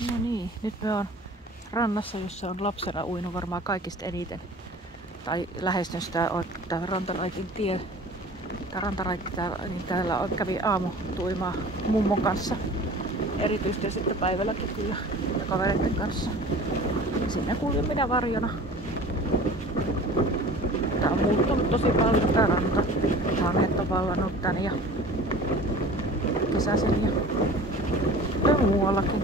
No niin, nyt me on rannassa, jossa on lapsena uinut varmaan kaikista eniten. Tai lähestyn sitä tää Rantalaitin tie. Tää Rantalaitti täällä, niin täällä kävi aamutuimaa mummon kanssa. Erityisesti sitten päivälläkin kyllä ja kavereiden kanssa. Sinne kuljin minä varjona. Tää on muuttunut tosi paljon tää ranta. Hanhet on vallannut tän ja kesäsen ja muuallakin.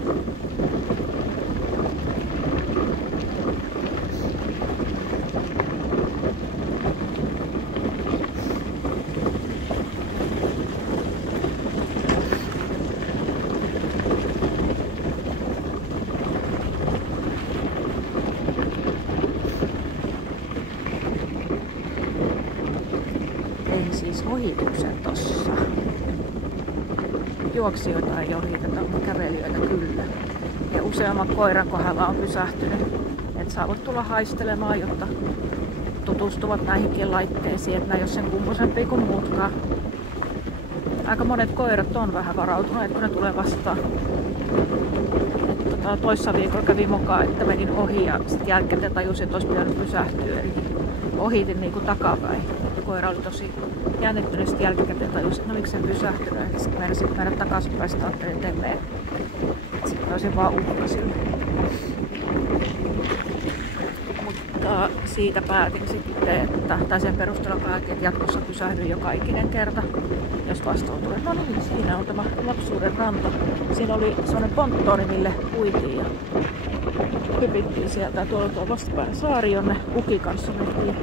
Tein siis ohituksen tossa. Juoksijoita ei ohiteta, mutta kävelijöitä kyllä. Ja useamman koiran kohdalla on pysähtynyt, että saavat tulla haistelemaan, jotta tutustuvat näihinkin laitteisiin, että nämä ei ole sen kummosempia kuin muutkaan. Aika monet koirat on vähän varautuneet, kun ne tulee vastaan. Toissa viikolla kävi mukaan, että menin ohi ja sitten jälkeen tajusin, että olisi pitänyt pysähtyä. Eli ohitin niin kuin takapäin. Koira oli tosi jännittynyt, sitten jälkikäteen tajusin, että no miksi en pysähtynyt. Ja sitten meinasin mennä takaisinpäin, sitten ajattelin, että en mene. Sitten olisin vaan uhkasin. Mutta siitä päätin sitten, tai sen perusteella päätin, että jatkossa pysähdyin joka ikinen kerta, jos vastuun tulee. No niin, siinä on tämä lapsuuden ranta. Siinä oli sellainen ponttooni, mille uitiin ja hypittiin sieltä. Tuolla tuo vastapäällä saari, jonne Uki kanssa mentiin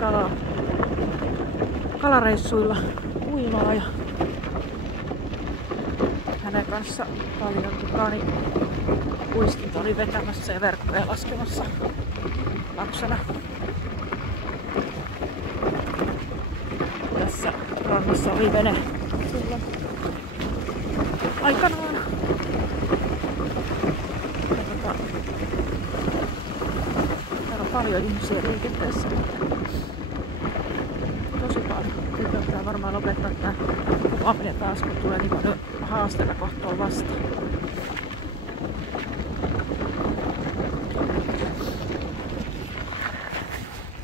kalareissuilla uimaa ja hänen kanssa paljon uistinta oli vetämässä ja verkkoja laskemassa lapsena. Tässä rannassa oli vene silloin aikanaan. Täällä on paljon ihmisiä liikenteessä. Tosi paljon. Nyt pitää varmaan lopettaa tää kuvaaminen taas, kun tulee niin paljon haasteita kohtaan vastaan.